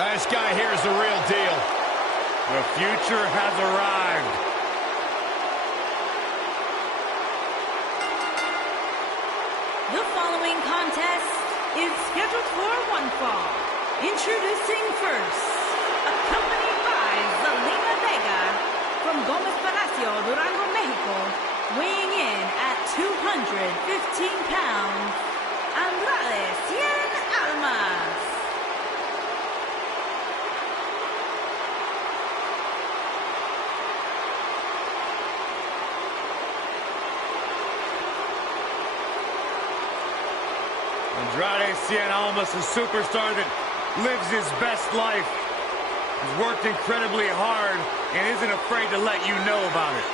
This guy here is the real deal. The future has arrived. The following contest is scheduled for one fall. Introducing first, accompanied by Zelina Vega from Gomez Palacio, Durango, Mexico, weighing in at 215 pounds, Andrade Cien Almas. Andrade Cien Almas, a superstar that lives his best life. He's worked incredibly hard and isn't afraid to let you know about it.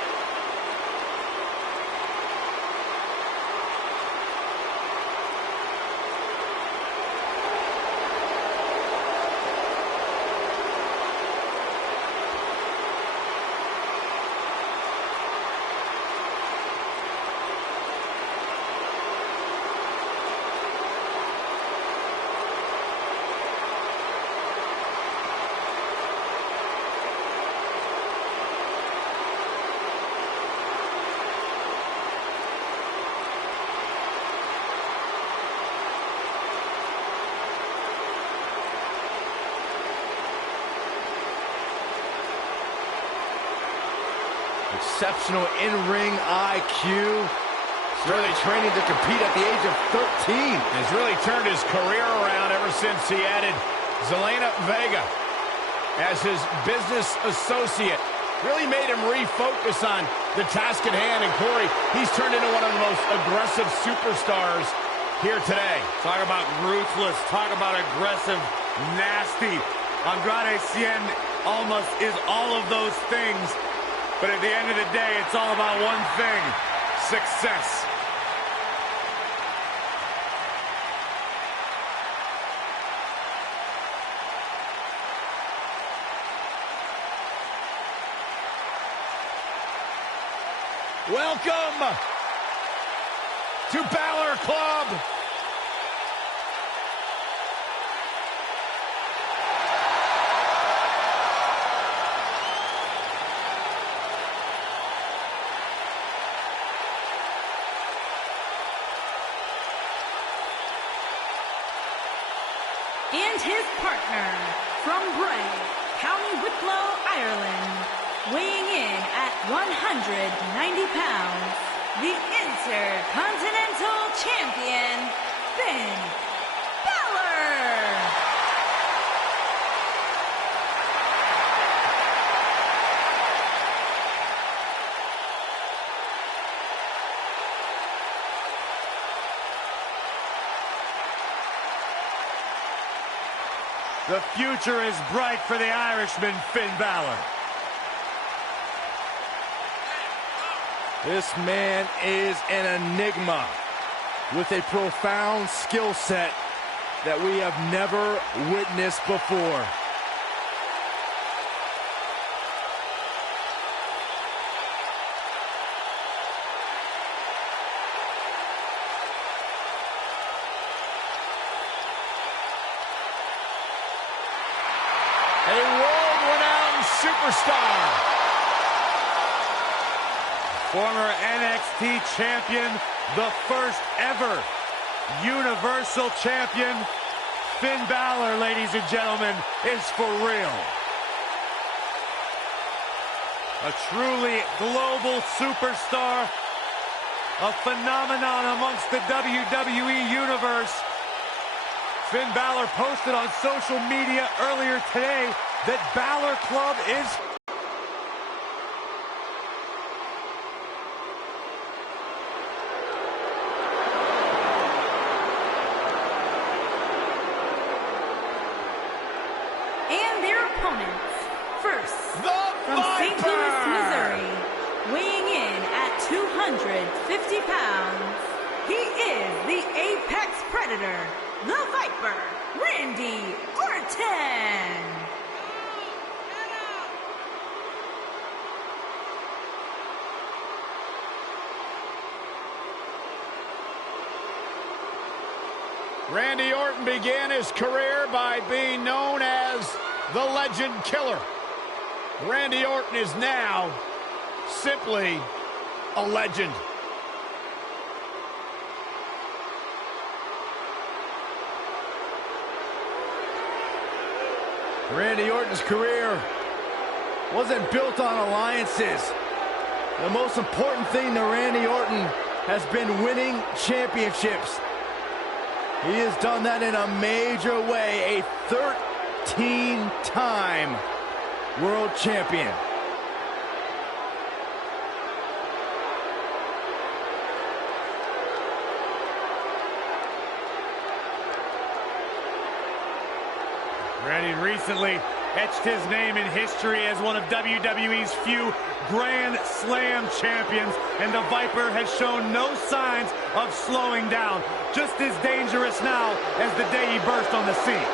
Exceptional in-ring IQ. Really training to compete at the age of 13. Has really turned his career around ever since he added Zelina Vega as his business associate. Really made him refocus on the task at hand. And Corey, he's turned into one of the most aggressive superstars here today. Talk about ruthless, talk about aggressive, nasty. Andrade Cien Almas is all of those things. But at the end of the day, it's all about one thing: success. Welcome to Balor Club. And his partner, from Bray, County Wicklow, Ireland, weighing in at 190 pounds, the Intercontinental Champion, Finn Balor! The future is bright for the Irishman, Finn Balor. This man is an enigma with a profound skill set that we have never witnessed before. A world-renowned superstar. Former NXT champion, the first ever Universal Champion, Finn Balor, ladies and gentlemen, is for real. A truly global superstar, a phenomenon amongst the WWE Universe. Finn Balor posted on social media earlier today that Balor Club is And their opponents, first, The from St. Viper! Louis, Missouri, weighing in at 250 pounds, he is the Apex Predator, the Viper, Randy Orton. Randy Orton began his career by being known as the Legend Killer. Randy Orton is now simply a legend. Randy Orton's career wasn't built on alliances. The most important thing to Randy Orton has been winning championships. He has done that in a major way, a 13-time world champion. Randy recently etched his name in history as one of WWE's few Grand Slam champions, and the Viper has shown no signs of slowing down. Just as dangerous now as the day he burst on the scene.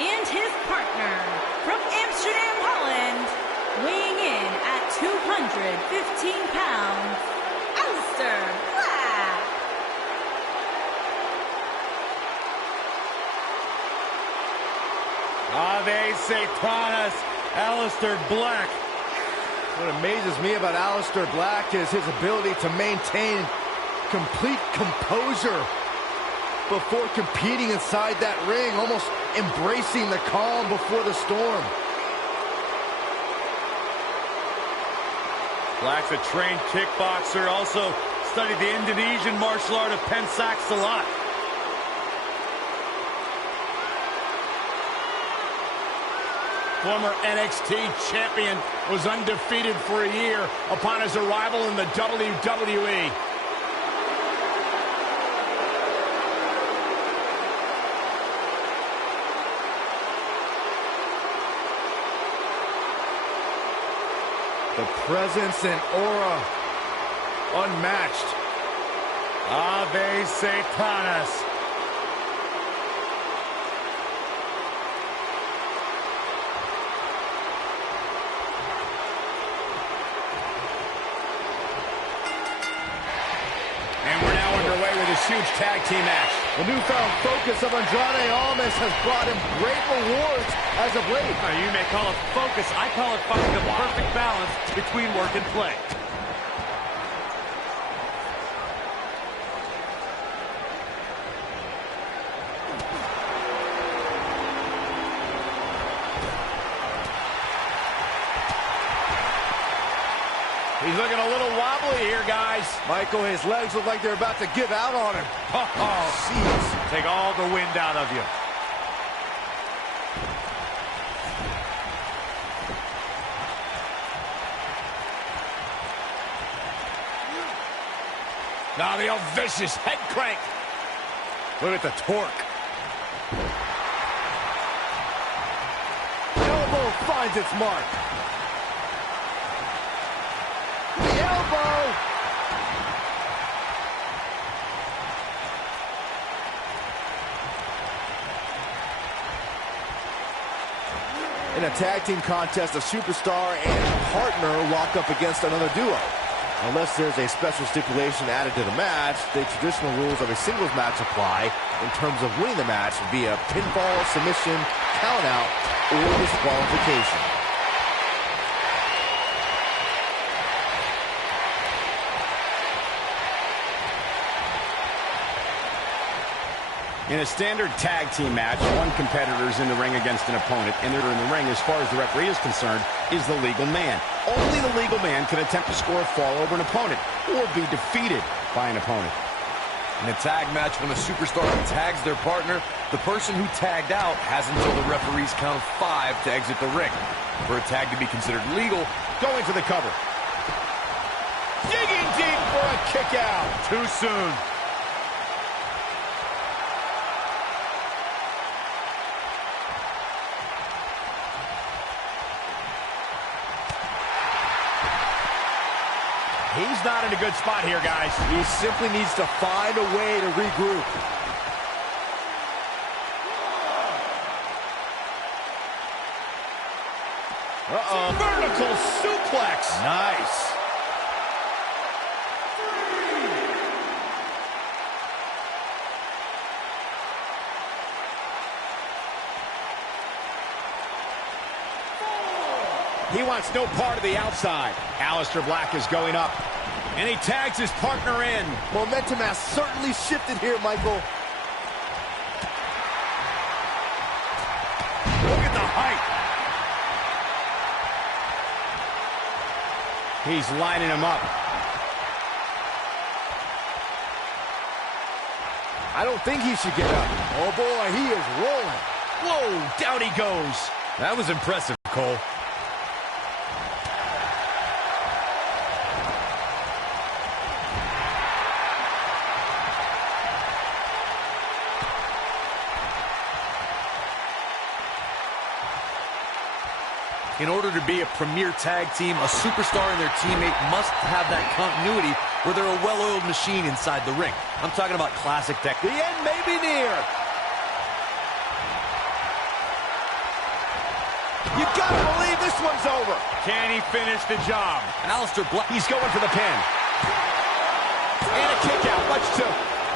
And his partner from Amsterdam, Holland, weighing in at 215 pounds, Aleister Black. Ave Satanas, Aleister Black. What amazes me about Aleister Black is his ability to maintain complete composure before competing inside that ring, almost embracing the calm before the storm. Black's a trained kickboxer, also studied the Indonesian martial art of Pencak Silat. Former NXT champion was undefeated for a year upon his arrival in the WWE. The presence and aura unmatched. Ave Satanas. And we're now underway with this huge tag team match. The newfound focus of Andrade Almas has brought him great rewards as of late. Now, you may call it focus. I call it finding the perfect balance between work and play. He's looking a little wobbly here, guys. Michael, his legs look like they're about to give out on him. Oh, jeez. Take all the wind out of you. Now the old vicious head crank. Look at the torque. Elbow finds its mark. The elbow. In a tag team contest, a superstar and partner lock up against another duo. Unless there's a special stipulation added to the match, the traditional rules of a singles match apply in terms of winning the match via pinfall, submission, countout, or disqualification. In a standard tag team match, one competitor is in the ring against an opponent, and they're in the ring, as far as the referee is concerned, is the legal man. Only the legal man can attempt to score a fall over an opponent or be defeated by an opponent. In a tag match, when a superstar tags their partner, the person who tagged out has until the referee's count of 5 to exit the ring. For a tag to be considered legal, going for the cover. Digging deep for a kick out. Too soon. He's not in a good spot here, guys. He simply needs to find a way to regroup. Uh-oh. Vertical suplex. Nice. He wants no part of the outside. Aleister Black is going up. And he tags his partner in. Momentum has certainly shifted here, Michael. Look at the height. He's lining him up. I don't think he should get up. Oh, boy, he is rolling. Whoa, down he goes. That was impressive, Cole. in order to be a premier tag team, a superstar and their teammate must have that continuity where they're a well-oiled machine inside the ring. I'm talking about classic tech. The end may be near. You gotta believe this one's over. Can he finish the job? Aleister Black. He's going for the pin. And a kick out, much to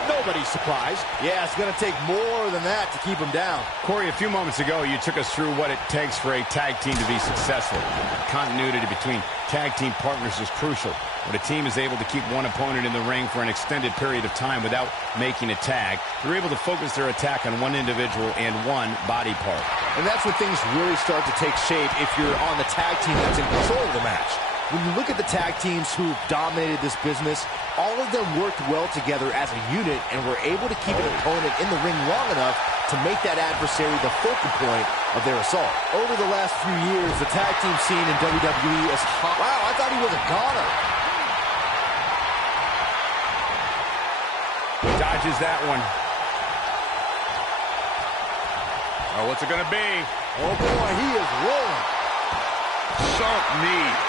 nobody's surprise. Yeah, it's gonna take more than that to keep him down. Corey, a few moments ago, you took us through what it takes for a tag team to be successful. Continuity between tag team partners is crucial. When a team is able to keep one opponent in the ring for an extended period of time without making a tag, they're able to focus their attack on one individual and one body part. And that's when things really start to take shape if you're on the tag team that's in control of the match. When you look at the tag teams who've dominated this business, all of them worked well together as a unit and were able to keep an opponent in the ring long enough to make that adversary the focal point of their assault. Over the last few years, the tag team scene in WWE is hot. Wow, I thought he was a goner. Dodges that one. Oh, what's it going to be? Oh, boy, he is rolling. Sharp knee.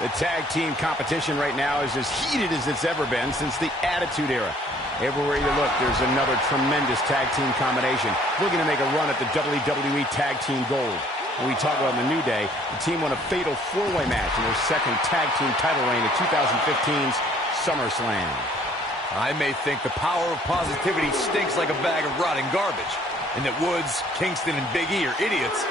The tag team competition right now is as heated as it's ever been since the Attitude Era. Everywhere you look, there's another tremendous tag team combination looking to make a run at the WWE Tag Team Gold. When we talk about the New Day, the team won a fatal four-way match in their second tag team title reign at 2015's SummerSlam. I may think the power of positivity stinks like a bag of rotting garbage, and that Woods, Kingston, and Big E are idiots,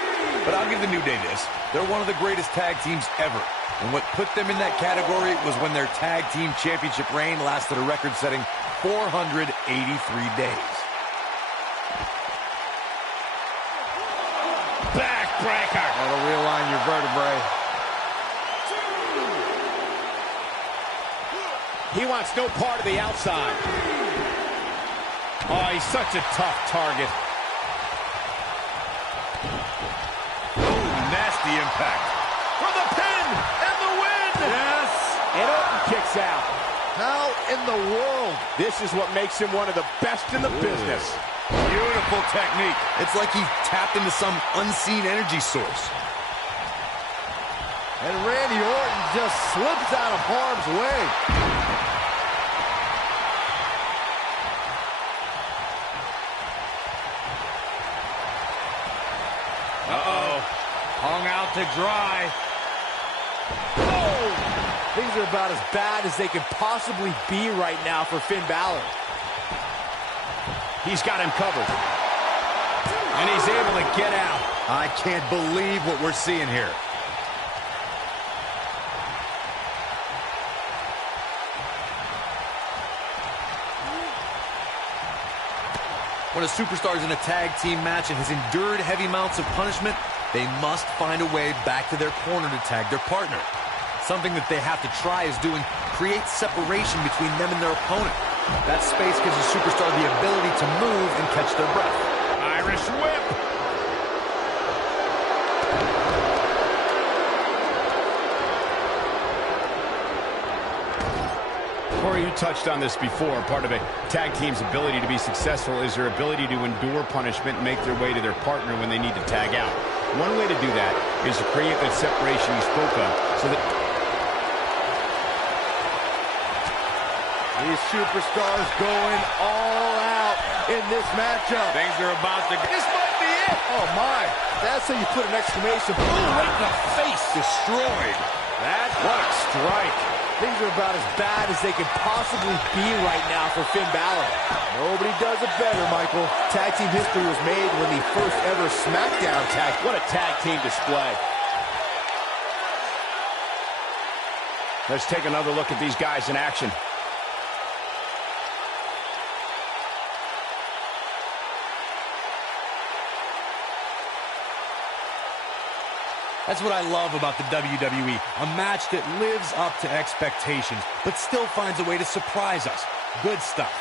but I'll give the New Day this. They're one of the greatest tag teams ever, and what put them in that category was when their tag team championship reign lasted a record-setting 483 days. Backbreaker. That'll realign your vertebrae. He wants no part of the outside. Oh, he's such a tough target. Oh, nasty impact. For the pin and the win. Yes. And Orton kicks out. How in the world? This is what makes him one of the best in the business. Beautiful technique. It's like he tapped into some unseen energy source. And Randy Orton just slips out of harm's way. Uh-oh. Hung out to dry. Oh! Things are about as bad as they could possibly be right now for Finn Balor. He's got him covered. And he's able to get out. I can't believe what we're seeing here. When a superstar is in a tag team match and has endured heavy amounts of punishment, they must find a way back to their corner to tag their partner. Something that they have to try is doing creates separation between them and their opponent. That space gives a superstar the ability to move and catch their breath. Irish whip. Corey, you touched on this before. Part of a tag team's ability to be successful is their ability to endure punishment and make their way to their partner when they need to tag out. One way to do that is to create that separation you spoke of so that these superstars going all out in this matchup. things are about to... This might be it! Oh, my. That's how you put an exclamation point. Ooh, right in the face. Destroyed. What a strike. Things are about as bad as they could possibly be right now for Finn Balor. Nobody does it better, Michael. Tag team history was made when the first ever SmackDown tag. What a tag team display. Let's take another look at these guys in action. That's what I love about the WWE. A match that lives up to expectations, but still finds a way to surprise us. Good stuff.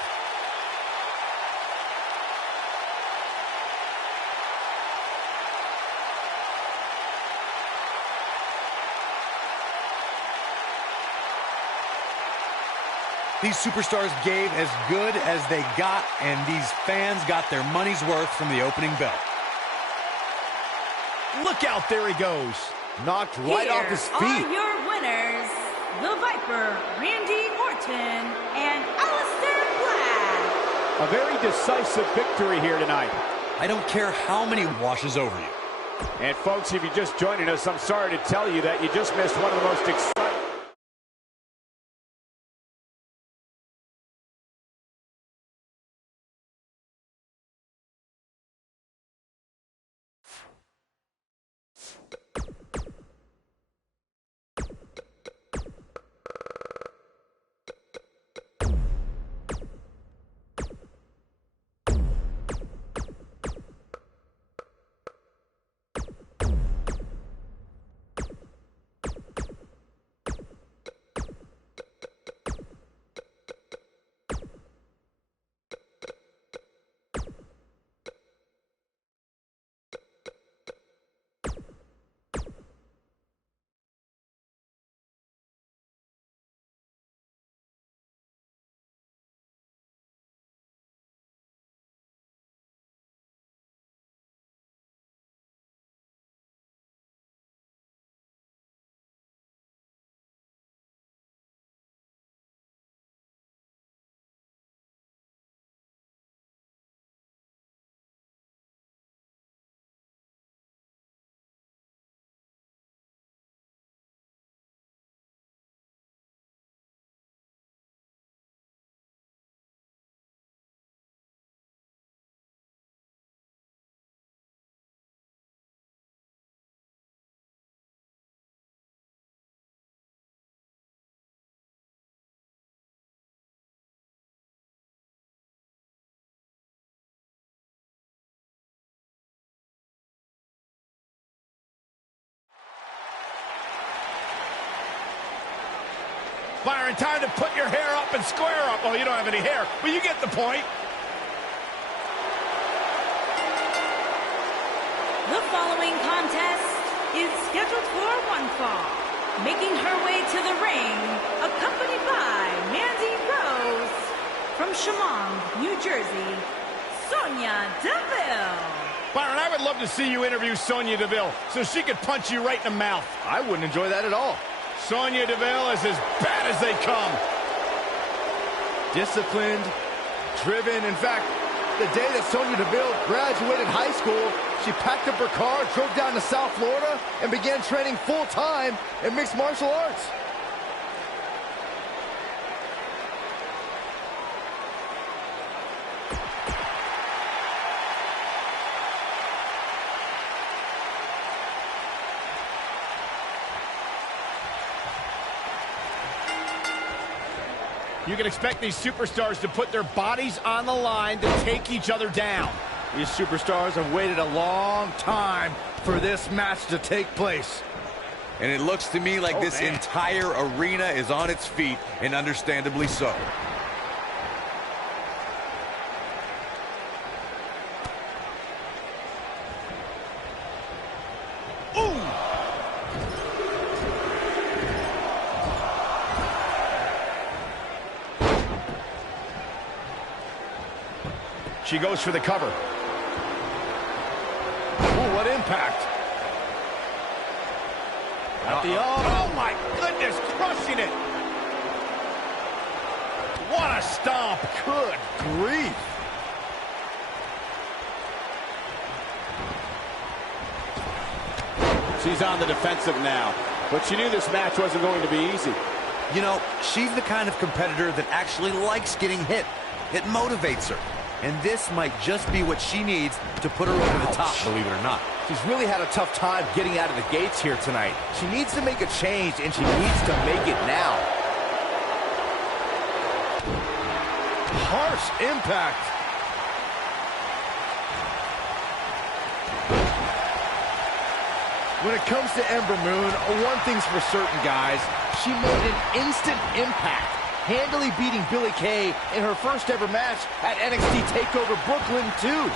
These superstars gave as good as they got, and these fans got their money's worth from the opening bell. Look out, there he goes. Knocked right off his feet. Here are your winners, the Viper, Randy Orton, and Aleister Black. A very decisive victory here tonight. I don't care how many washes over you. And folks, if you're just joining us, I'm sorry to tell you that you just missed one of the most exciting... Byron, time to put your hair up and square up. Oh, you don't have any hair, but you get the point. The following contest is scheduled for one fall. Making her way to the ring, accompanied by Mandy Rose, from Chemung, New Jersey, Sonya Deville. Byron, I would love to see you interview Sonya Deville so she could punch you right in the mouth. I wouldn't enjoy that at all. Sonya Deville is as bad as they come. Disciplined, driven. In fact, the day that Sonya Deville graduated high school, she packed up her car, drove down to South Florida, and began training full-time in mixed martial arts. You can expect these superstars to put their bodies on the line to take each other down. These superstars have waited a long time for this match to take place. And it looks to me like this entire arena is on its feet, and understandably so. She goes for the cover. Ooh, what impact. At the oh my goodness, crushing it. What a stomp. Good grief. She's on the defensive now, but she knew this match wasn't going to be easy. You know, she's the kind of competitor that actually likes getting hit. It motivates her. And this might just be what she needs to put her over the top, believe it or not. She's really had a tough time getting out of the gates here tonight. She needs to make a change, and she needs to make it now. Harsh impact. When it comes to Ember Moon, one thing's for certain, guys. She made an instant impact, handily beating Billie Kay in her first ever match at NXT TakeOver Brooklyn 2.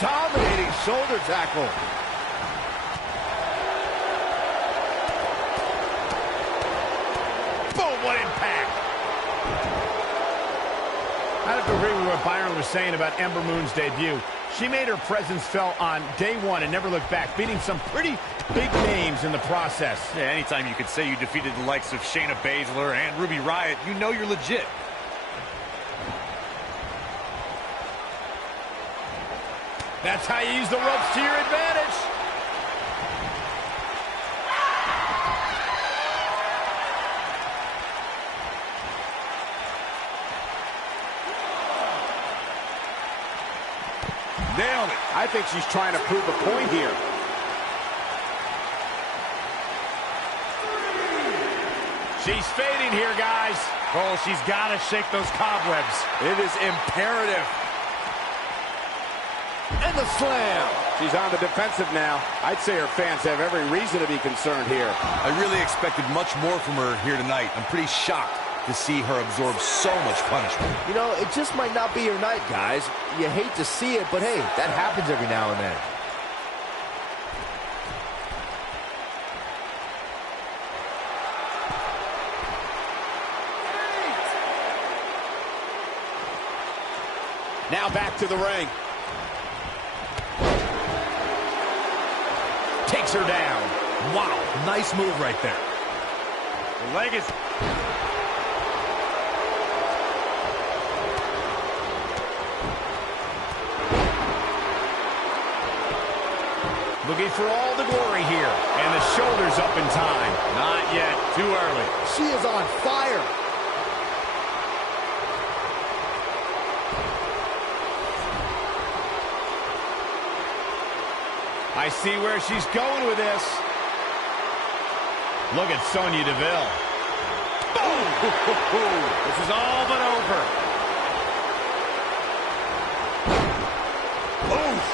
Dominating shoulder tackle. Boom, what impact. I have to agree with what Byron was saying about Ember Moon's debut. She made her presence felt on day one and never looked back, beating some pretty big names in the process. Yeah, anytime you could say you defeated the likes of Shayna Baszler and Ruby Riott, you know you're legit. That's how you use the ropes to your advantage. Nailed it. I think she's trying to prove a point here. She's fading here, guys. Oh, she's got to shake those cobwebs. It is imperative. And the slam. She's on the defensive now. I'd say her fans have every reason to be concerned here. I really expected much more from her here tonight. I'm pretty shocked to see her absorb so much punishment. You know, it just might not be your night, guys. You hate to see it, but hey, that happens every now and then. Now back to the ring. Takes her down. Wow, nice move right there. The leg is... Looking for all the glory here. And the shoulder's up in time. Not yet. Too early. She is on fire. I see where she's going with this. Look at Sonya Deville. Boom! This is all but over. Oof!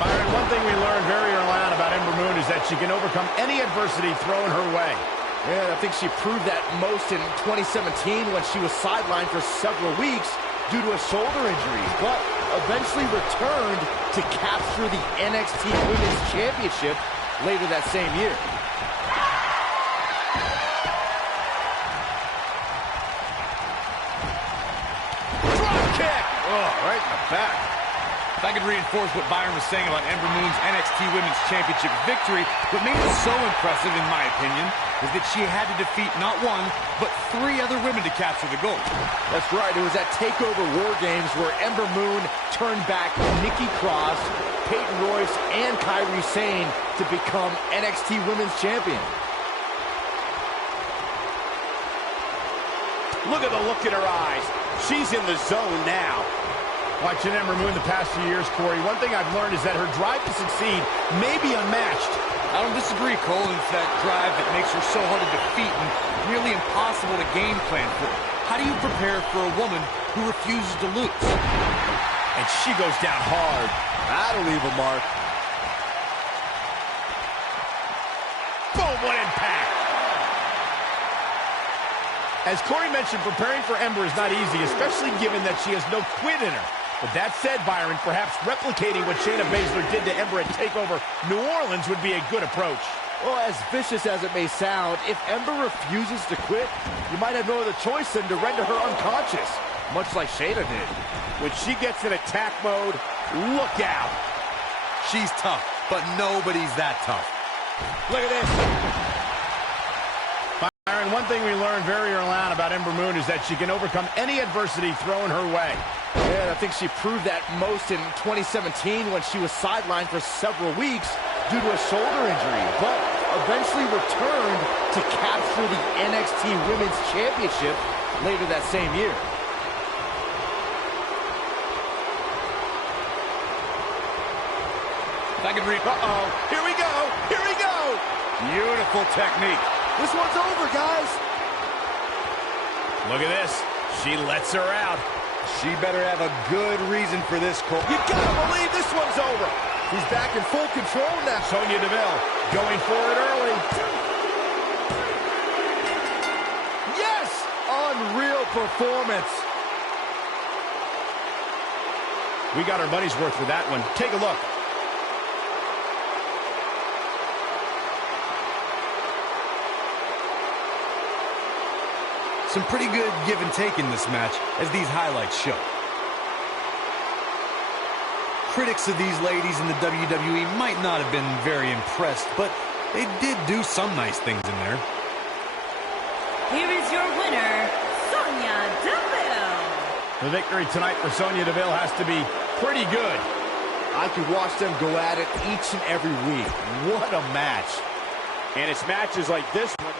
Byron, one thing we learned very early on about Ember Moon is that she can overcome any adversity thrown her way. And I think she proved that most in 2017 when she was sidelined for several weeks due to a shoulder injury, but eventually returned to capture the NXT Women's Championship later that same year. Drop kick! Oh, right in the back. If I could reinforce what Byron was saying about Ember Moon's NXT Women's Championship victory, what made it so impressive, in my opinion, is that she had to defeat not one, but 3 other women to capture the gold. That's right. It was at TakeOver War Games where Ember Moon turned back Nikki Cross, Peyton Royce, and Kairi Sane to become NXT Women's Champion. Look at the look in her eyes. She's in the zone now. Watching Ember Moon the past few years, Corey, one thing I've learned is that her drive to succeed may be unmatched. I don't disagree, Cole. It's that drive that makes her so hard to defeat and nearly impossible to game plan for. How do you prepare for a woman who refuses to lose? And she goes down hard. That'll leave a mark. Boom, what impact. As Corey mentioned, preparing for Ember is not easy, especially given that she has no quit in her. But that said, Byron, perhaps replicating what Shayna Baszler did to Ember at TakeOver New Orleans would be a good approach. Well, as vicious as it may sound, if Ember refuses to quit, you might have no other choice than to render her unconscious, much like Shayna did. When she gets in attack mode, look out. She's tough, but nobody's that tough. Look at this. Byron, one thing we learned very early on about Ember Moon is that she can overcome any adversity thrown her way. Yeah, I think she proved that most in 2017 when she was sidelined for several weeks due to a shoulder injury, but eventually returned to capture the NXT Women's Championship later that same year. If I could read... Uh-oh, here we go, here we go! Beautiful technique. This one's over, guys. Look at this, she lets her out. She better have a good reason for this, Cole. You gotta believe this one's over. She's back in full control now. Sonya Deville going for it early. Yes! Unreal performance. We got our money's worth for that one. Take a look. Some pretty good give and take in this match, as these highlights show. Critics of these ladies in the WWE might not have been very impressed, but they did do some nice things in there. Here is your winner, Sonya Deville. The victory tonight for Sonya Deville has to be pretty good. I could watch them go at it each and every week. What a match. And it's matches like this one.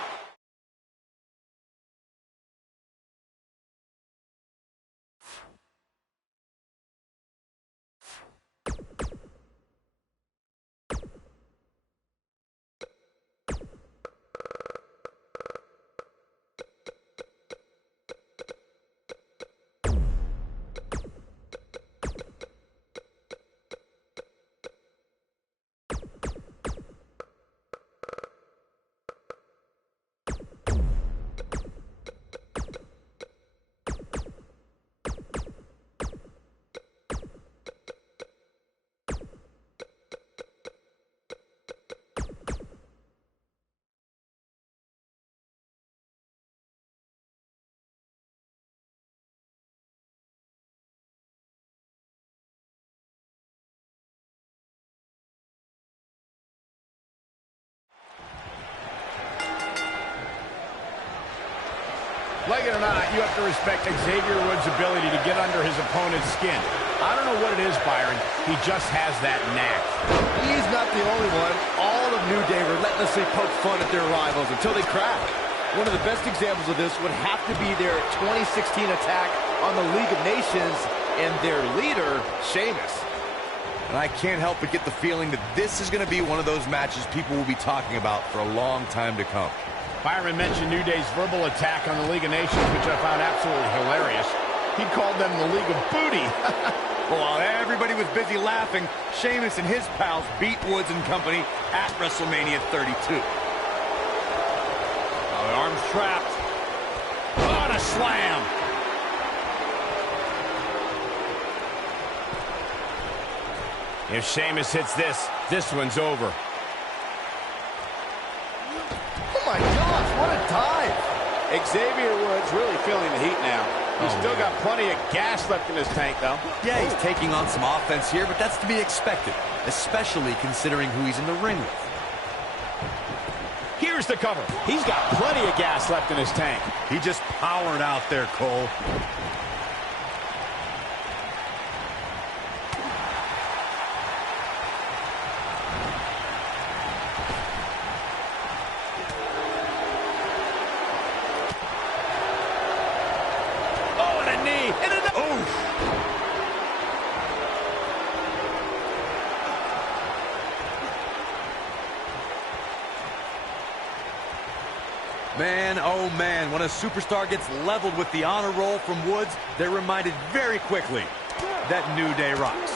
Like it or not, you have to respect Xavier Woods' ability to get under his opponent's skin. I don't know what it is, Byron. He just has that knack. He's not the only one. All of New Day relentlessly poke fun at their rivals until they crack. One of the best examples of this would have to be their 2016 attack on the League of Nations and their leader, Sheamus. And I can't help but get the feeling that this is going to be one of those matches people will be talking about for a long time to come. Byron mentioned New Day's verbal attack on the League of Nations, which I found absolutely hilarious. He called them the League of Booty. Well, while everybody was busy laughing, Sheamus and his pals beat Woods and company at WrestleMania 32. Oh, the arm's trapped. What a slam! If Sheamus hits this, this one's over. Oh my gosh, what a dive! Xavier Woods really feeling the heat now. He's still got plenty of gas left in his tank, though. Yeah, he's taking on some offense here, but that's to be expected, especially considering who he's in the ring with. Here's the cover. He's got plenty of gas left in his tank. He just powered out there, Cole. Man, oh man, when a superstar gets leveled with the honor roll from Woods, they're reminded very quickly that New Day rocks.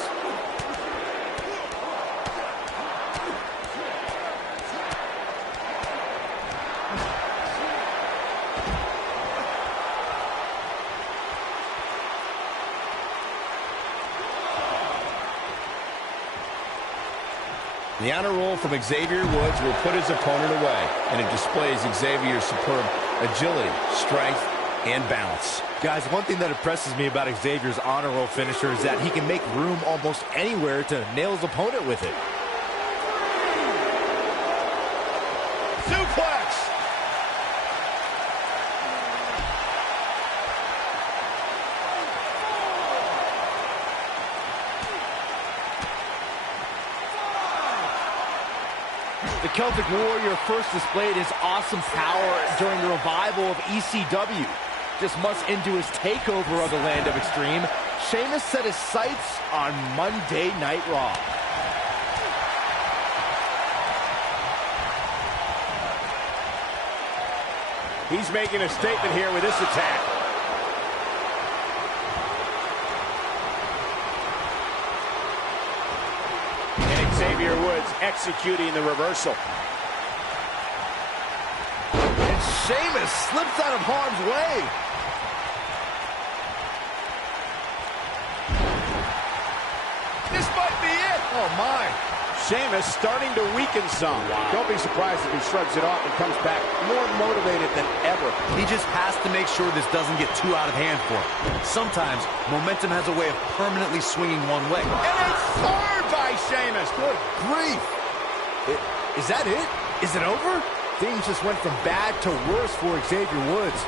The honor roll from Xavier Woods will put his opponent away, and it displays Xavier's superb agility, strength, and balance. Guys, one thing that impresses me about Xavier's honor roll finisher is that he can make room almost anywhere to nail his opponent with it. Suplex! The Celtic Warrior first displayed his awesome power during the revival of ECW. Just months into his takeover of the Land of Extreme, Sheamus set his sights on Monday Night Raw. He's making a statement here with this attack. And Xavier Woods executing the reversal. And Sheamus slips out of harm's way. This might be it. Oh my. Sheamus starting to weaken some. Don't be surprised if he shrugs it off and comes back more motivated than ever. He just has to make sure this doesn't get too out of hand for him. Sometimes momentum has a way of permanently swinging one way. And it's third by Sheamus. Good grief. Is that it? Is it over? Things just went from bad to worse for Xavier Woods.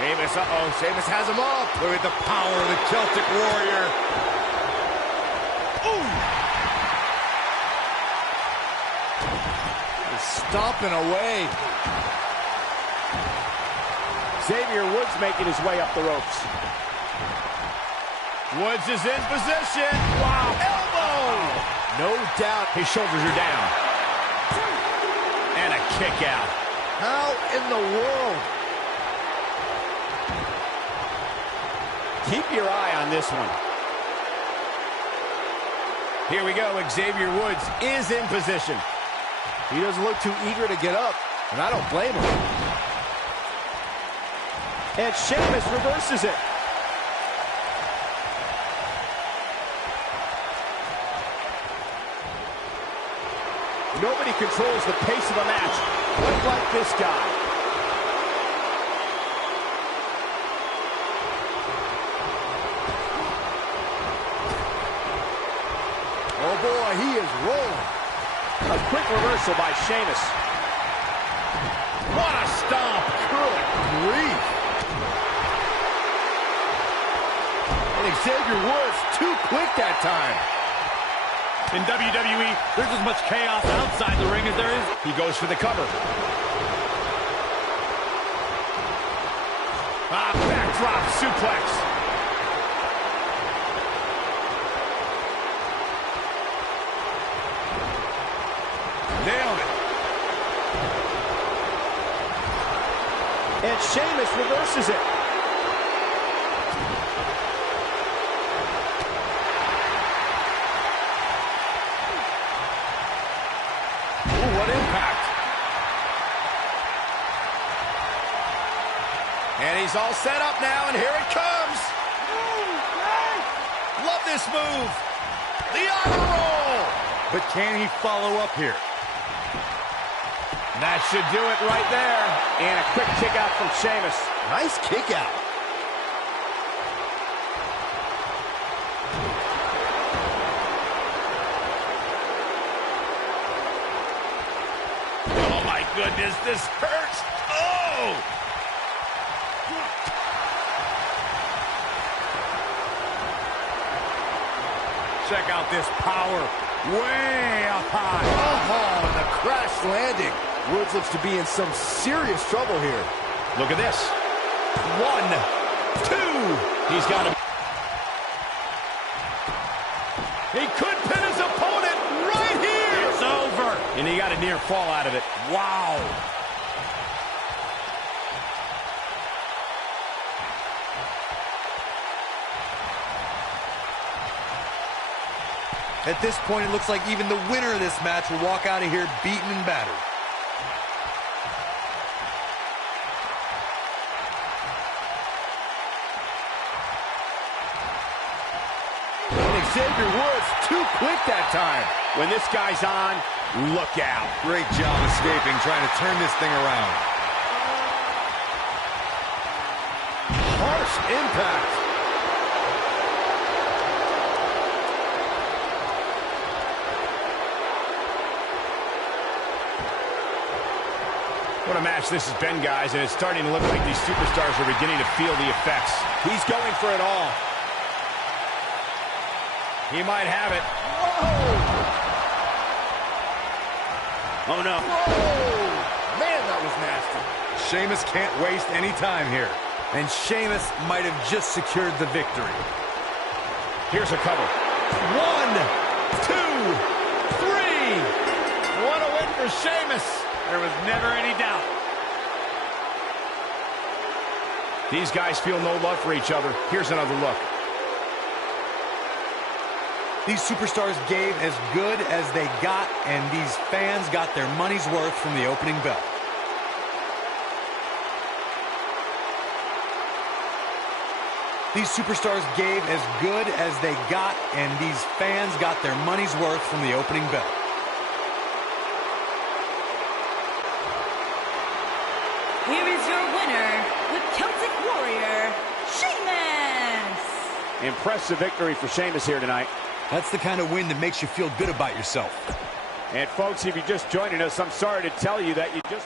Sheamus, Sheamus has him up. Look at the power of the Celtic Warrior. Ooh! He's stomping away. Xavier Woods making his way up the ropes. Woods is in position. Wow, elbow! No doubt. His shoulders are down. And a kick out. How in the world? Keep your eye on this one. Here we go. Xavier Woods is in position. He doesn't look too eager to get up, and I don't blame him. And Sheamus reverses it. Nobody controls the pace of a match quite like this guy. Oh boy, he is rolling. A quick reversal by Sheamus. What a stomp. Good grief. And Xavier Woods too quick that time. In WWE, there's as much chaos outside the ring as there is. He goes for the cover. Backdrop suplex. Nailed it. And Sheamus reverses it. Ooh, what impact. And he's all set up now, and here it comes. Love this move. The honor roll. But can he follow up here? That should do it right there. And a quick kick out from Sheamus. Nice kick out. Oh my goodness, this hurts. Oh! Check out this power. Way up high. Oh, and the crash landing. Woods looks to be in some serious trouble here. Look at this. 1, 2. He's got him. He could pin his opponent right here. It's over. And near fall out of it. Wow. At this point, it looks like even the winner of this match will walk out of here beaten and battered. Xavier Woods too quick that time. When this guy's on, look out. Great job escaping, trying to turn this thing around. Harsh impact. What a match this has been, guys, and it's starting to look like these superstars are beginning to feel the effects. He's going for it all. He might have it. Whoa! Oh, no. Whoa! Man, that was nasty. Sheamus can't waste any time here. And Sheamus might have just secured the victory. Here's a cover. 1, 2, 3. What a win for Sheamus. There was never any doubt. These guys feel no love for each other. Here's another look. These superstars gave as good as they got, and these fans got their money's worth from the opening bell. These superstars gave as good as they got, and these fans got their money's worth from the opening bell. Here is your winner, the Celtic Warrior, Sheamus. Impressive victory for Sheamus here tonight. That's the kind of win that makes you feel good about yourself. And folks, if you're just joining us, I'm sorry to tell you that you just...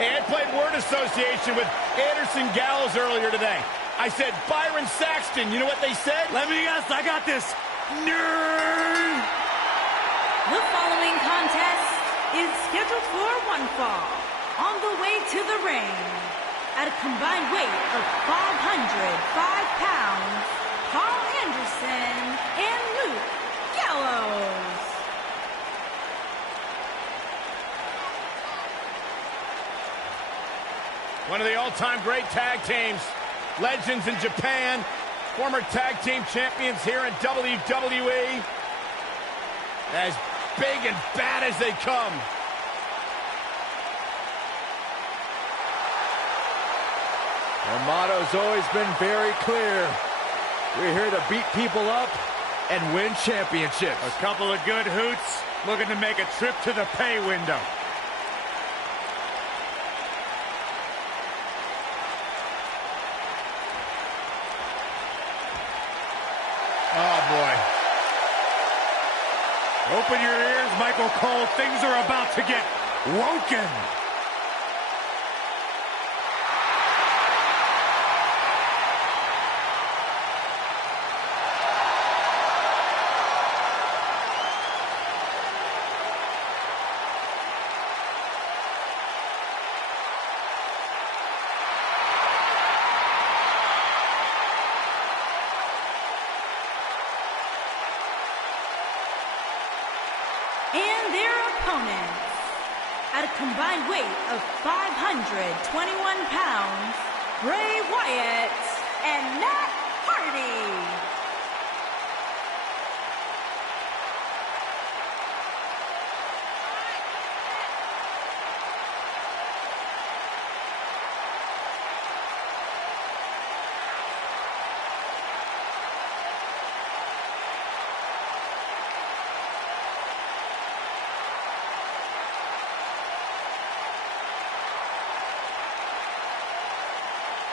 Hey, I played word association with Anderson Gallows earlier today. I said, Byron Saxton. You know what they said? Let me guess, I got this. Nerd! The following contest is scheduled for one fall. On the way to the ring, at a combined weight of 505 pounds, Paul Anderson and Luke Gallows. One of the all-time great tag teams. Legends in Japan. Former tag team champions here in WWE. As big and bad as they come. Their motto's always been very clear. We're here to beat people up and win championships. A couple of good hoots looking to make a trip to the pay window. Oh, boy. Open your ears, Michael Cole. Things are about to get woken. combined weight of 521 pounds, Bray Wyatt and Matt Hardy.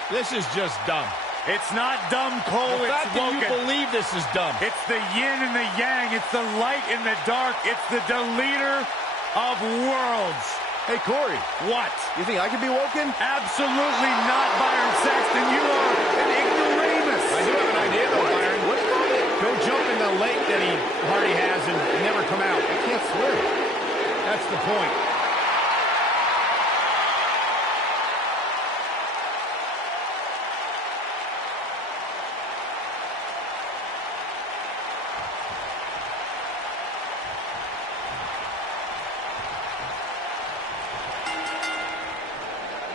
This is just dumb. It's not dumb, Cole. The It's fact that you Woken. believe this is dumb. It's the yin and the yang. It's the light and the dark. It's the deleter of worlds. Hey, Corey. What? You think I could be woken? Absolutely not, Byron Saxton. You are an ignoramus. I do have an idea, though, Byron. What's wrong? Go jump in the lake that he Hardy has and never come out. I can't swim. That's the point.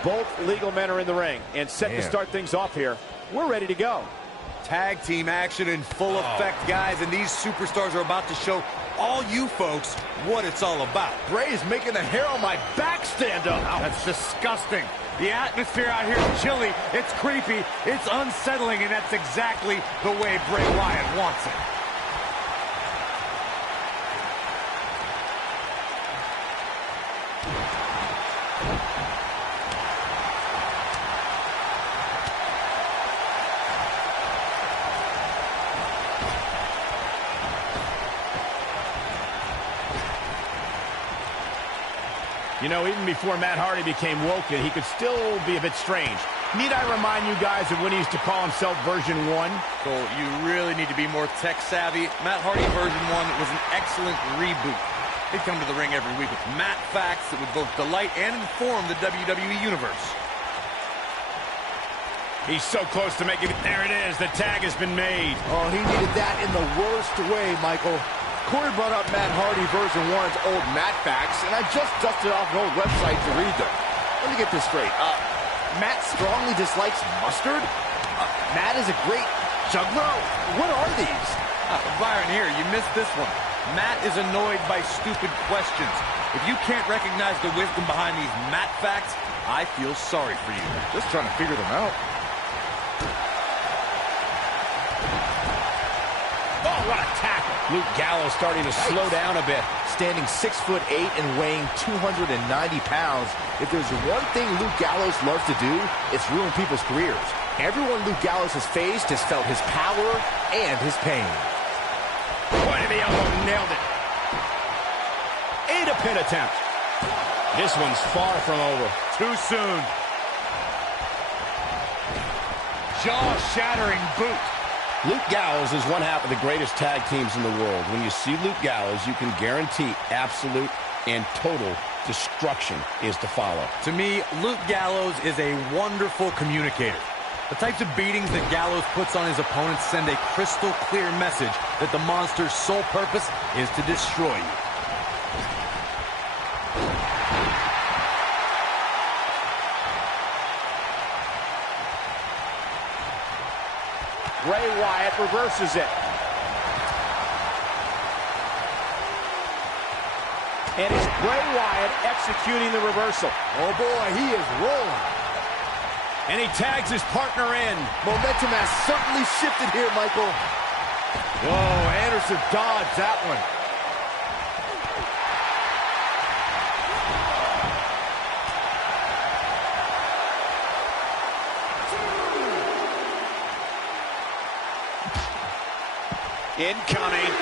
Both legal men are in the ring and set to start things off here. We're ready to go. Tag team action in full effect, guys, and these superstars are about to show all you folks what it's all about. Bray is making the hair on my back stand up. That's disgusting. The atmosphere out here is chilly. It's creepy. It's unsettling, and that's exactly the way Bray Wyatt wants it. You know, even before Matt Hardy became woken, he could still be a bit strange. Need I remind you guys of when he used to call himself version 1? Cole, you really need to be more tech savvy. Matt Hardy version 1 was an excellent reboot. He'd come to the ring every week with Matt facts that would both delight and inform the WWE Universe. He's so close to making it. There it is. The tag has been made. Oh, he needed that in the worst way, Michael. Corey brought up Matt Hardy version 1's old Matt facts, and I just dusted off an old website to read them. Let me get this straight. Matt strongly dislikes mustard? Matt is a great juggler? What are these? Byron, here, you missed this one. Matt is annoyed by stupid questions. If you can't recognize the wisdom behind these Matt facts, I feel sorry for you. Just trying to figure them out. Oh, what a tackle. Luke Gallows starting to slow down a bit. Standing 6'8" and weighing 290 pounds, if there's one thing Luke Gallows loves to do, it's ruin people's careers. Everyone Luke Gallows has faced has felt his power and his pain. Point of the elbow, nailed it. A pin attempt. This one's far from over. Too soon. Jaw-shattering boot. Luke Gallows is one half of the greatest tag teams in the world. When you see Luke Gallows, you can guarantee absolute and total destruction is to follow. To me, Luke Gallows is a wonderful communicator. The types of beatings that Gallows puts on his opponents send a crystal clear message that the monster's sole purpose is to destroy you. Bray Wyatt reverses it. And it's Bray Wyatt executing the reversal. Oh boy, he is rolling. And he tags his partner in. Momentum has certainly shifted here, Michael. Whoa, Anderson dodged that one. Incoming.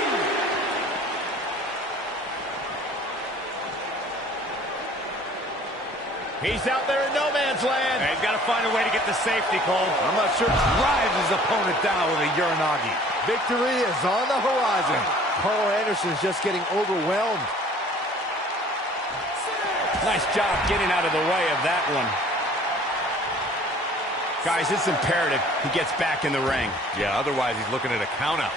He's out there in no man's land. And he's got to find a way to get the safety, Cole. I'm not sure. Drives his opponent down with a Uranagi. Victory is on the horizon. Carl Anderson's just getting overwhelmed. Nice job getting out of the way of that one. Guys, it's imperative he gets back in the ring. Yeah, otherwise he's looking at a countout.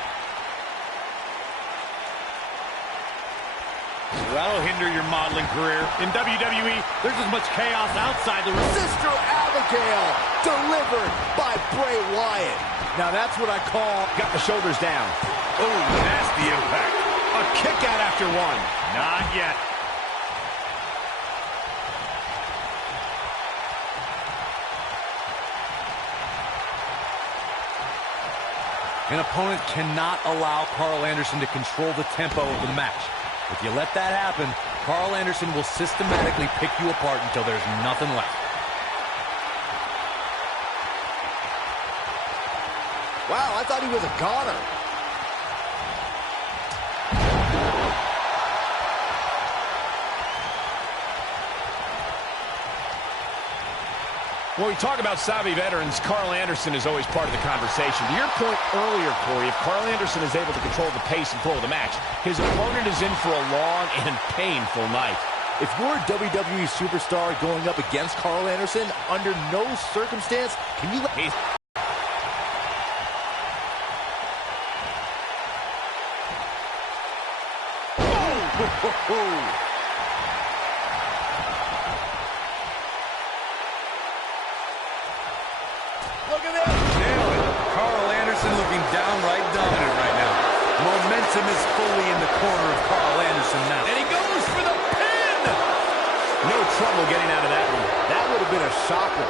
That'll hinder your modeling career. In WWE, there's as much chaos outside the ring. Sister Abigail, delivered by Bray Wyatt. Now that's what I call got the shoulders down. Oh, nasty impact. A kick out after one. Not yet. An opponent cannot allow Carl Anderson to control the tempo of the match. If you let that happen, Carl Anderson will systematically pick you apart until there's nothing left. Wow, I thought he was a goner. When we talk about savvy veterans, Carl Anderson is always part of the conversation. To your point earlier, Corey, if Carl Anderson is able to control the pace and flow of the match, his opponent is in for a long and painful night. If you're a WWE superstar going up against Carl Anderson, under no circumstance can you let... Look at this! Nailed it. Carl Anderson looking downright dominant right now. Momentum is fully in the corner of Carl Anderson now. And he goes for the pin! No trouble getting out of that one. That would have been a shocker.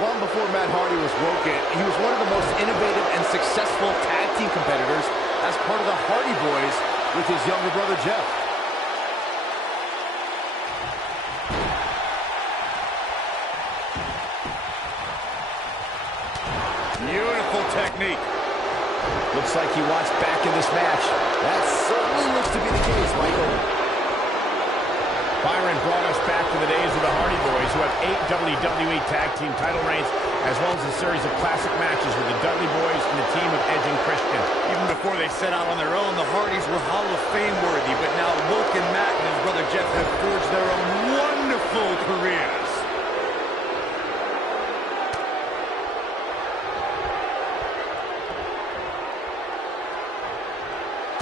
Long before Matt Hardy was woken, he was one of the most innovative and successful tag team competitors as part of the Hardy Boys with his younger brother Jeff. Beautiful technique. Looks like he wants back in this match. That certainly looks to be the case, Michael. Byron brought us back to the days of the Hardy Boys, who have 8 WWE Tag Team title reigns, as well as a series of classic matches with the Dudley Boys and the team of Edge and Christian. Even before they set out on their own, the Hardys were Hall of Fame worthy, but now Woken Matt and his brother Jeff have forged their own wonderful careers.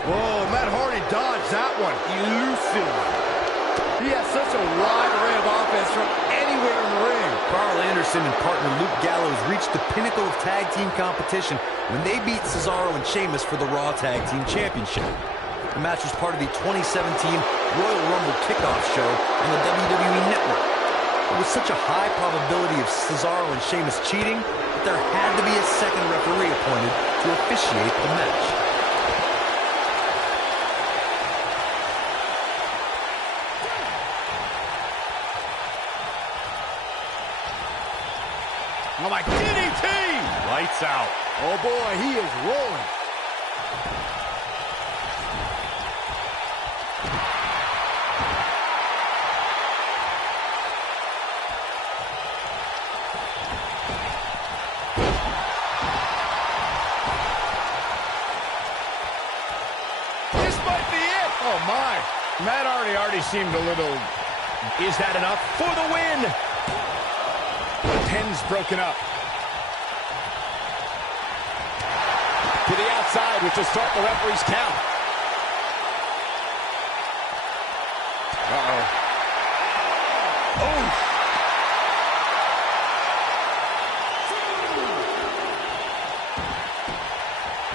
Whoa, Matt Hardy dodged that one. Elusive. He has such a wide array of offense from anywhere in the ring. Carl Anderson and partner Luke Gallows reached the pinnacle of tag team competition when they beat Cesaro and Sheamus for the Raw Tag Team Championship. The match was part of the 2017 Royal Rumble kickoff show on the WWE Network. There was such a high probability of Cesaro and Sheamus cheating that there had to be a second referee appointed to officiate the match. Oh, my DDT! Lights out. Oh, boy, he is rolling. This might be it! Oh, my. Matt Hardy already seemed a little... Is that enough for the win? The pin's broken up. To the outside, which will start the referee's count. Uh-oh. Oh!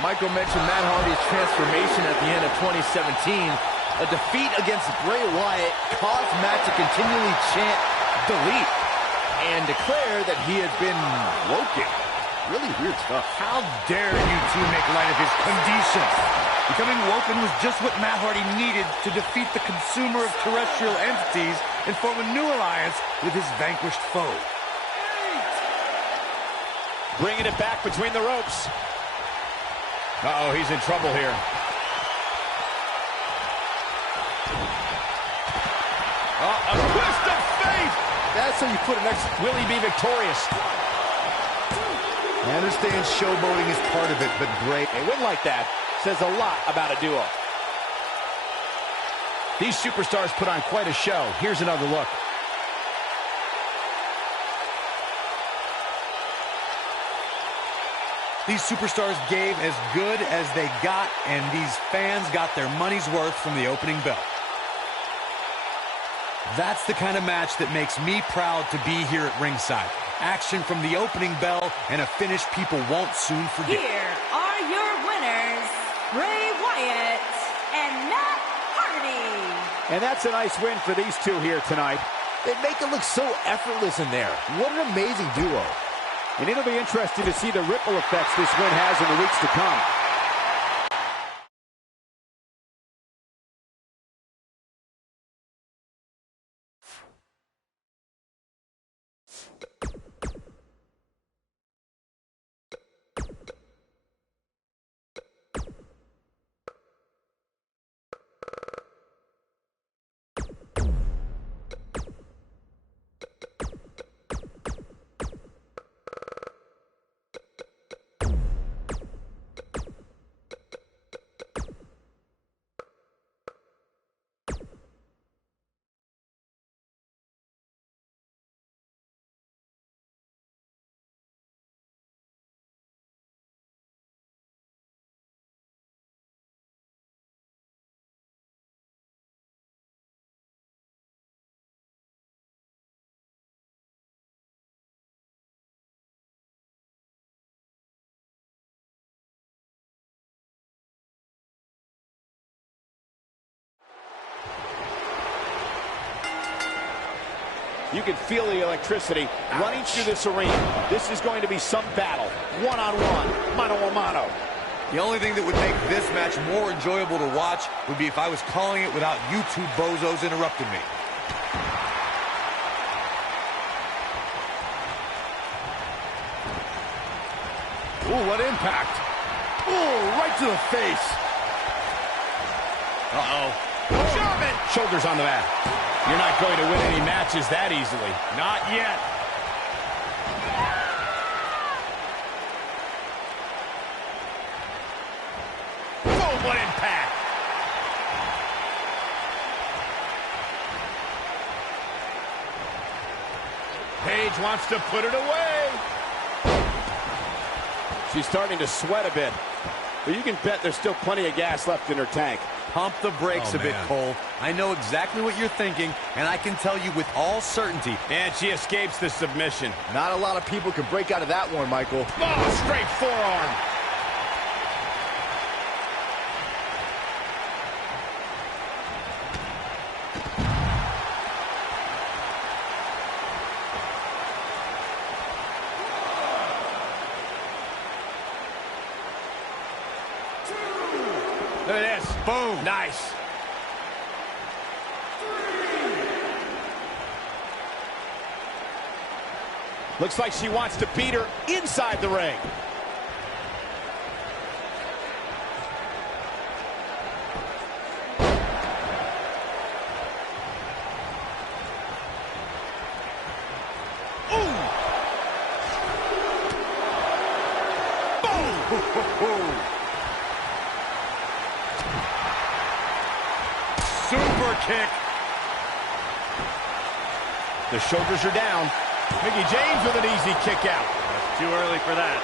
Michael mentioned Matt Hardy's transformation at the end of 2017. A defeat against Bray Wyatt caused Matt to continually chant, "Delete," and declare that he had been woken. Really weird stuff. How dare you two make light of his condition? Becoming woken was just what Matt Hardy needed to defeat the consumer of terrestrial entities and form a new alliance with his vanquished foe. Bringing it back between the ropes. Uh-oh, he's in trouble here. A twist of fate! That's how you put an extra... Will he be victorious? I understand showboating is part of it, but Bray... A win like that says a lot about a duo. These superstars put on quite a show. Here's another look. These superstars gave as good as they got, and these fans got their money's worth from the opening bell. That's the kind of match that makes me proud to be here at ringside. Action from the opening bell and a finish people won't soon forget. Here are your winners, Bray Wyatt and Matt Hardy. And that's a nice win for these two here tonight. They make it look so effortless in there. What an amazing duo. And it'll be interesting to see the ripple effects this win has in the weeks to come. You can feel the electricity running through this arena. This is going to be some battle. One-on-one, mano-a-mano. The only thing that would make this match more enjoyable to watch would be if I was calling it without you two bozos interrupting me. Ooh, what impact. Ooh, right to the face. Uh-oh. German! Shoulders on the mat. You're not going to win any matches that easily. Not yet. Boom, what impact. Paige wants to put it away. She's starting to sweat a bit. But you can bet there's still plenty of gas left in her tank. Pump the brakes a bit, Cole. I know exactly what you're thinking, and I can tell you with all certainty. And she escapes the submission. Not a lot of people can break out of that one, Michael. Oh, straight forearm. Look at this. Boom. Nice. Looks like she wants to beat her inside the ring. Ooh. Boom. Super kick. The shoulders are down. Mickie James with an easy kick out. Too early for that.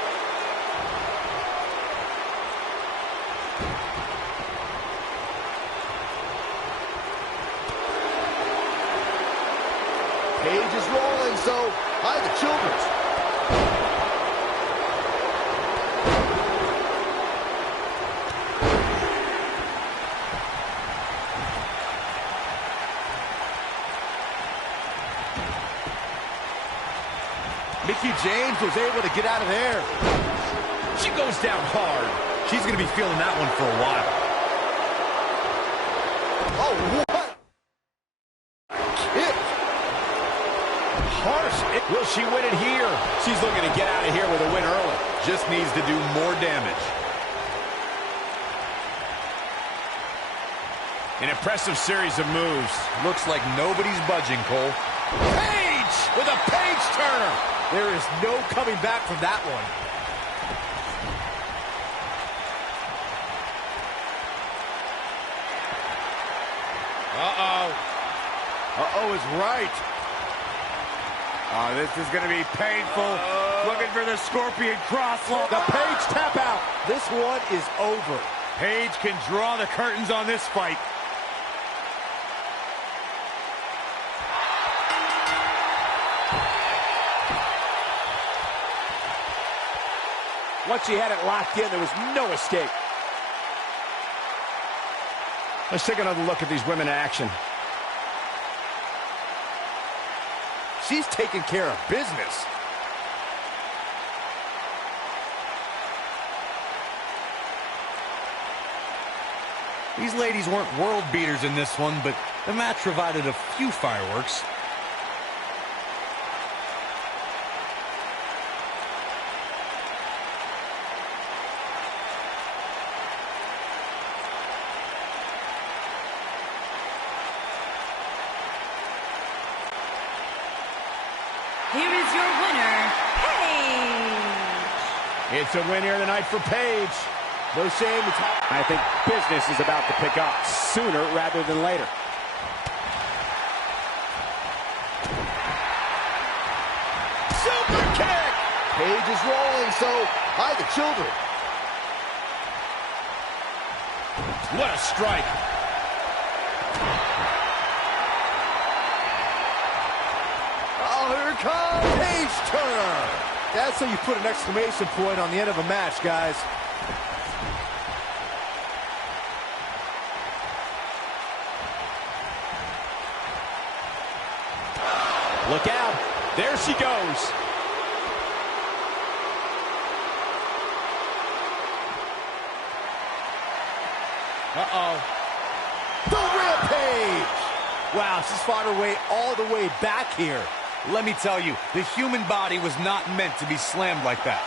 Paige is rolling, so hi, the Childers. Mickie James was able to get out of there. She goes down hard. She's going to be feeling that one for a while. Oh, what? Kick. Harsh. Will she win it here? She's looking to get out of here with a win early. Just needs to do more damage. An impressive series of moves. Looks like nobody's budging, Cole. Paige with a Paige turner. There is no coming back from that one. Uh-oh. Uh-oh is right. Oh, this is going to be painful. Looking for the Scorpion crosslock. The Paige tap out. This one is over. Paige can draw the curtains on this fight. Once she had it locked in, there was no escape. Let's take another look at these women in action. She's taking care of business. These ladies weren't world beaters in this one, but the match provided a few fireworks. Here is your winner, Paige. It's a win here tonight for Paige. No shame. I think business is about to pick up sooner rather than later. Super kick! Paige is rolling, so hide the children. What a strike. Oh, here it comes. Paige Turner. That's how you put an exclamation point on the end of a match, guys. Look out. There she goes. Uh-oh. The Rampage! Wow, she's fought her way all the way back here. Let me tell you, the human body was not meant to be slammed like that.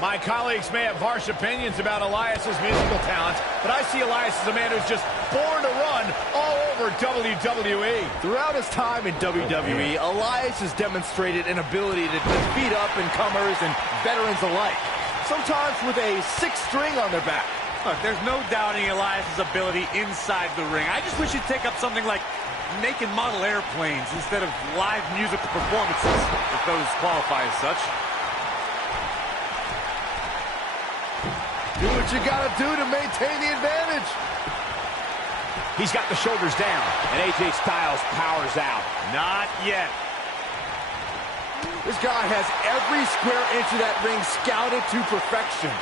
My colleagues may have harsh opinions about Elias's musical talents, but I see Elias as a man who's just born to run all over WWE. Throughout his time in WWE, Elias has demonstrated an ability to beat up incomers and veterans alike, sometimes with a sixth string on their back. Look, there's no doubting Elias's ability inside the ring. I just wish he'd take up something like making model airplanes instead of live musical performances, if those qualify as such. Do what you gotta do to maintain the advantage. He's got the shoulders down, and AJ Styles powers out. Not yet. This guy has every square inch of that ring scouted to perfection.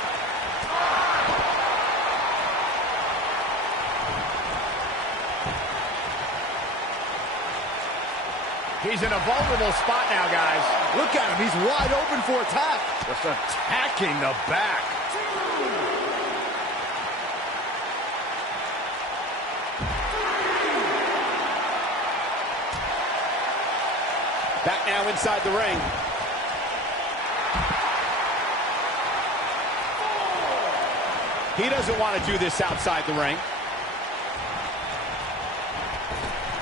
He's in a vulnerable spot now, guys. Look at him, he's wide open for attack. Just attacking the back. Back now inside the ring. He doesn't want to do this outside the ring.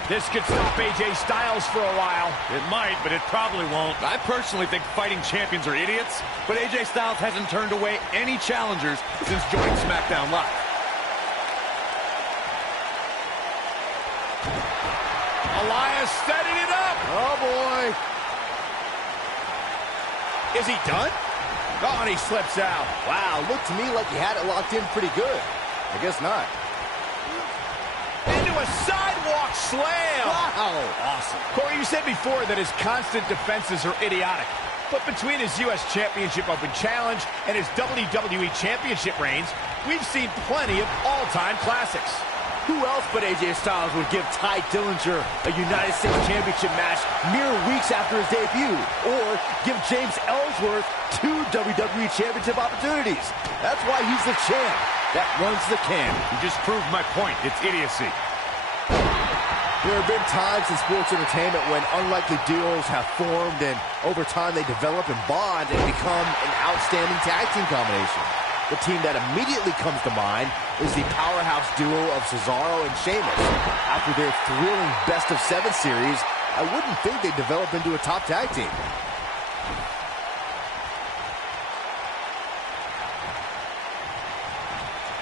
This could stop AJ Styles for a while. It might, but it probably won't. I personally think fighting champions are idiots, but AJ Styles hasn't turned away any challengers since joining SmackDown Live. Elias setting it up. Oh, boy. Is he done? Oh, and he slips out. Wow, looked to me like he had it locked in pretty good. I guess not. Into a sidewalk slam. Wow. Awesome. Corey, you said before that his constant defenses are idiotic. But between his U.S. Championship Open Challenge and his WWE Championship reigns, we've seen plenty of all-time classics. Who else but AJ Styles would give Ty Dillinger a United States Championship match mere weeks after his debut? Or give James Ellsworth 2 WWE Championship opportunities? That's why he's the champ that runs the camp. You just proved my point. It's idiocy. There have been times in sports entertainment when unlikely duos have formed, and over time they develop and bond and become an outstanding tag team combination. The team that immediately comes to mind is the powerhouse duo of Cesaro and Sheamus. After their thrilling best-of-7 series, I wouldn't think they'd develop into a top tag team.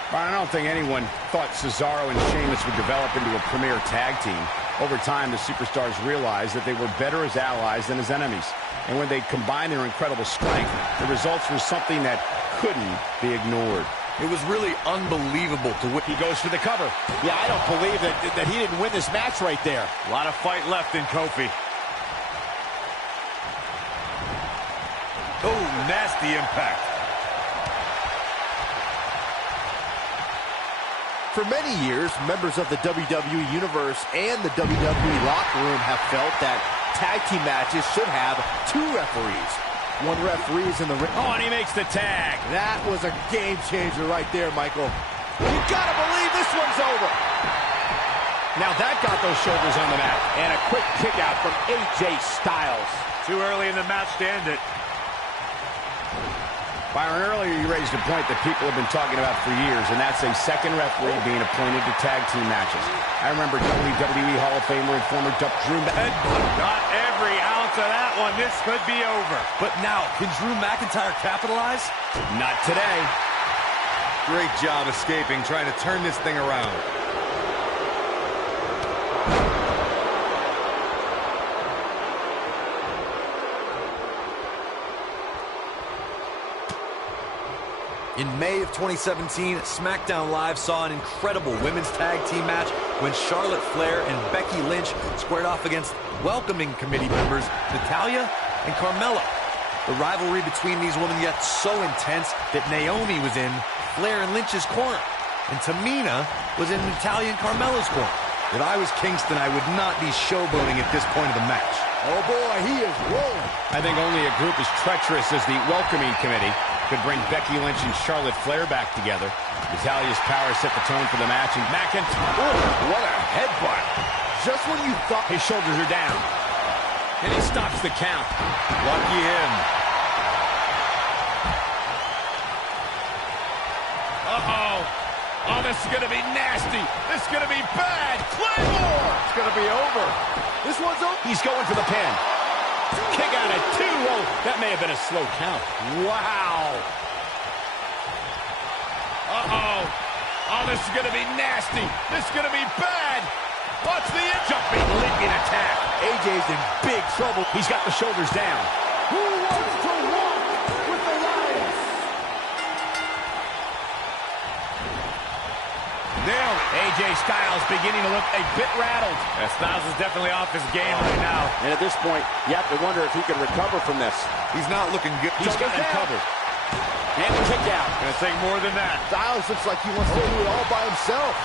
I don't think anyone thought Cesaro and Sheamus would develop into a premier tag team. Over time, the superstars realized that they were better as allies than as enemies. And when they combined their incredible strength, the results were something that couldn't be ignored. It was really unbelievable to win. He goes for the cover. Yeah, I don't believe that he didn't win this match right there. A lot of fight left in Kofi. Oh, nasty impact. For many years, members of the WWE Universe and the WWE locker room have felt that tag team matches should have 2 referees. One referee is in the ring. Oh, and he makes the tag. That was a game changer right there, Michael. You gotta believe this one's over. Now that got those shoulders on the mat. And a quick kick out from AJ Styles. Too early in the match to end it. Byron, earlier you raised a point that people have been talking about for years, and that's a second referee being appointed to tag team matches. I remember WWE Hall of Famer and former Drew Not every ounce of that one. This could be over. But now, can Drew McIntyre capitalize? Not today. Great job escaping, trying to turn this thing around. In May of 2017, SmackDown Live saw an incredible women's tag team match when Charlotte Flair and Becky Lynch squared off against welcoming committee members Natalya and Carmella. The rivalry between these women yet so intense that Naomi was in Flair and Lynch's corner, and Tamina was in Natalya and Carmella's corner. If I was Kingston, I would not be showboating at this point of the match. Oh boy, he is rolling. I think only a group as treacherous as the welcoming committee could bring Becky Lynch and Charlotte Flair back together. Natalya's power set the tone for the match, and McIntyre, What a headbutt. Just when you thought... his shoulders are down. And he stops the count. Lucky him. Uh-oh. Oh, this is going to be nasty. This is going to be bad. Claymore! It's going to be over. This one's over. He's going for the pin. Kick out at 2. Oh, that may have been a slow count. Wow. Uh-oh. Oh, this is going to be nasty. This is going to be bad. Watch the jumping, leaping attack. AJ's in big trouble. He's got the shoulders down. Who wants to walk with the Lions? Nailed it. AJ Styles beginning to look a bit rattled. Yeah, Styles is definitely off his game right now. And at this point, you have to wonder if he can recover from this. He's not looking good. He's got him covered. And the kick out. Gonna take more than that. Styles looks like he wants to do it all by himself.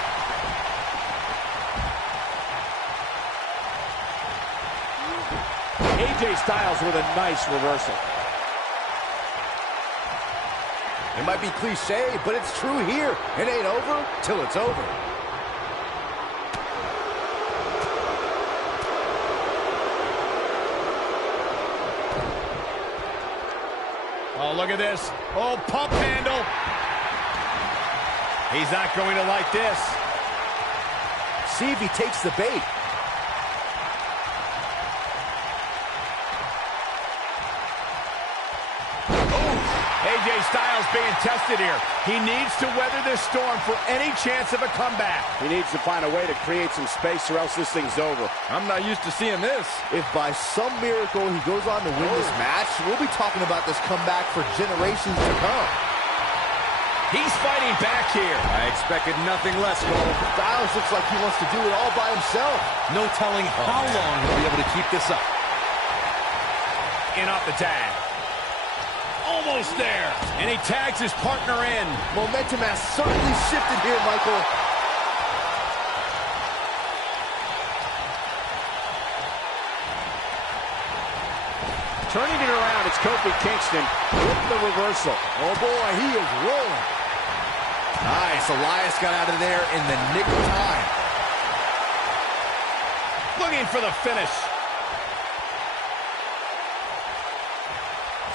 AJ Styles with a nice reversal. It might be cliche, but it's true here. It ain't over till it's over. Oh, look at this. Oh, pump handle. He's not going to like this. See if he takes the bait. AJ Styles being tested here. He needs to weather this storm for any chance of a comeback. He needs to find a way to create some space or else this thing's over. I'm not used to seeing this. If by some miracle he goes on to win this match, we'll be talking about this comeback for generations to come. He's fighting back here. I expected nothing less, Cole. Styles looks like he wants to do it all by himself. No telling how long he'll be able to keep this up. In off the tag. Almost there. And he tags his partner in. Momentum has certainly shifted here, Michael. Turning it around, it's Kofi Kingston with the reversal. Oh boy, he is rolling. Nice, Elias got out of there in the nick of time. Looking for the finish.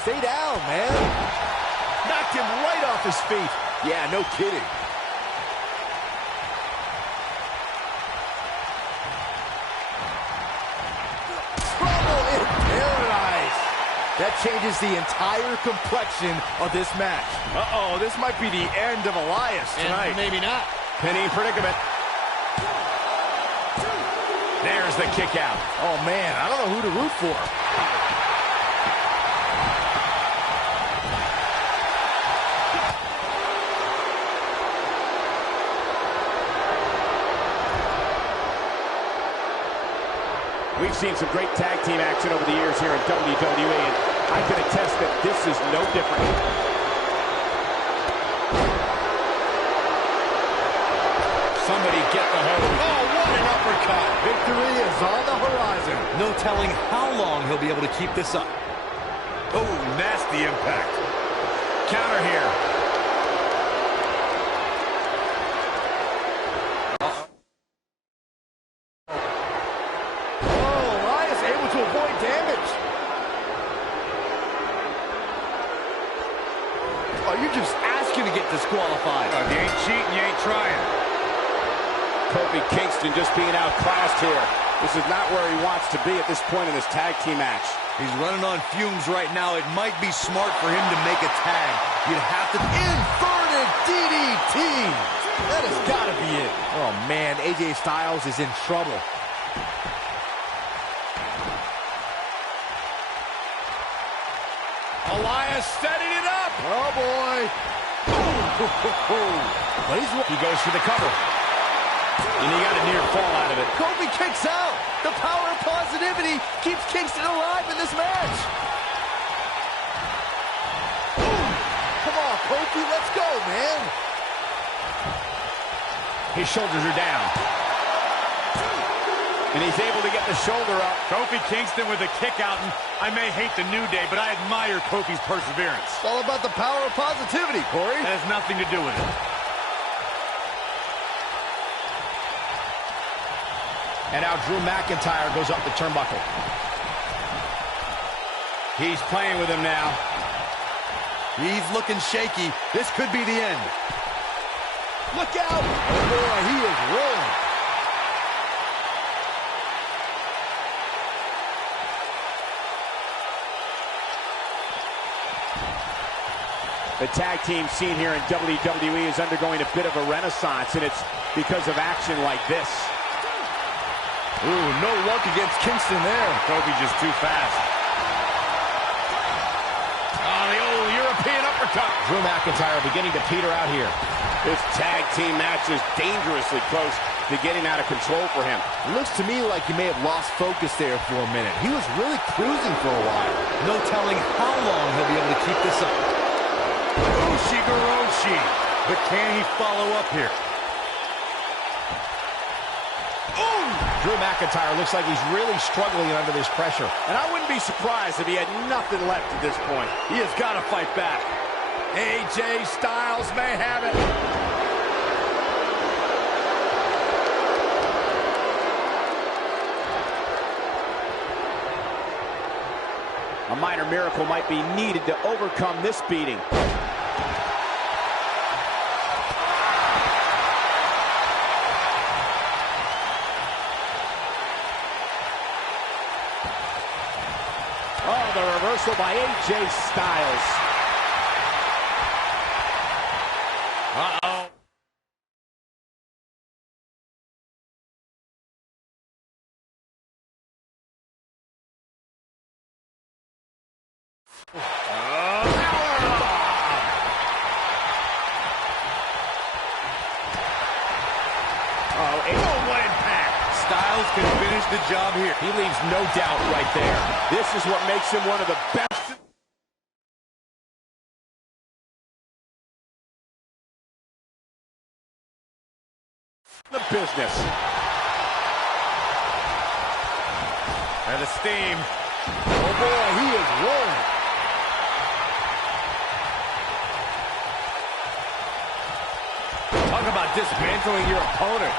Stay down, man. Knocked him right off his feet. Yeah, no kidding. Trouble in paradise. That changes the entire complexion of this match. Uh-oh, this might be the end of Elias tonight. And maybe not. Pinning predicament. There's the kick out. Oh, man, I don't know who to root for. We've seen some great tag team action over the years here in WWE, and I can attest that this is no different. Somebody get the hose. Oh, what an uppercut. Victory is on the horizon. No telling how long he'll be able to keep this up. Oh, nasty impact. Counter here. You're just asking to get disqualified. If you ain't cheating, you ain't trying. Kofi Kingston just being outclassed here. This is not where he wants to be at this point in this tag team match. He's running on fumes right now. It might be smart for him to make a tag. You'd have to... Inverted DDT. That has got to be it. Oh, man, AJ Styles is in trouble. Elias setting it up. Oh, boy. But He goes for the cover. And he got a near fall out of it. Kofi kicks out. The power of positivity keeps Kingston alive in this match. Come on, Kofi, let's go, man. His shoulders are down. And he's able to get the shoulder up. Kofi Kingston with a kick out, and I may hate the New Day, but I admire Kofi's perseverance. It's all about the power of positivity, Corey. That has nothing to do with it. And now Drew McIntyre goes up the turnbuckle. He's playing with him now. He's looking shaky. This could be the end. Look out! Oh, boy, he is rolling. The tag team scene here in WWE is undergoing a bit of a renaissance, and it's because of action like this. Ooh, no luck against Kingston there. Kofi just too fast. Oh, the old European uppercut. Drew McIntyre beginning to peter out here. This tag team match is dangerously close to getting out of control for him. It looks to me like he may have lost focus there for a minute. He was really cruising for a while. No telling how long he'll be able to keep this up. Ushigoroshi. But can he follow up here? Ooh! Drew McIntyre looks like he's really struggling under this pressure. And I wouldn't be surprised if he had nothing left at this point. He has got to fight back. AJ Styles may have it. A minor miracle might be needed to overcome this beating. Oh, the reversal by AJ Styles. Uh-oh. Styles can finish the job here. He leaves no doubt right there. This is what makes him one of the best. The business. And the steam. Oh boy, he is rolling. Talk about dismantling your opponent.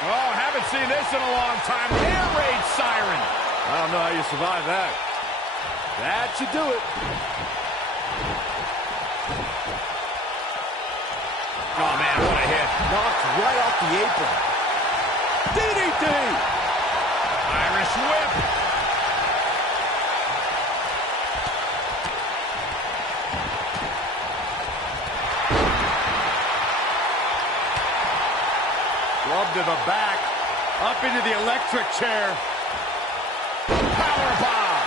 Oh, haven't seen this in a long time. Air raid siren. I don't know how you survive that. That should do it. Oh, man, what a hit. Knocked right off the apron. DDT! Irish whip. Glove to the back. Up into the electric chair. Powerbomb.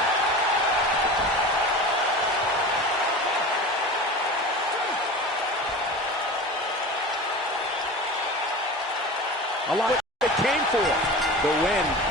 A lot of what they came for. The win.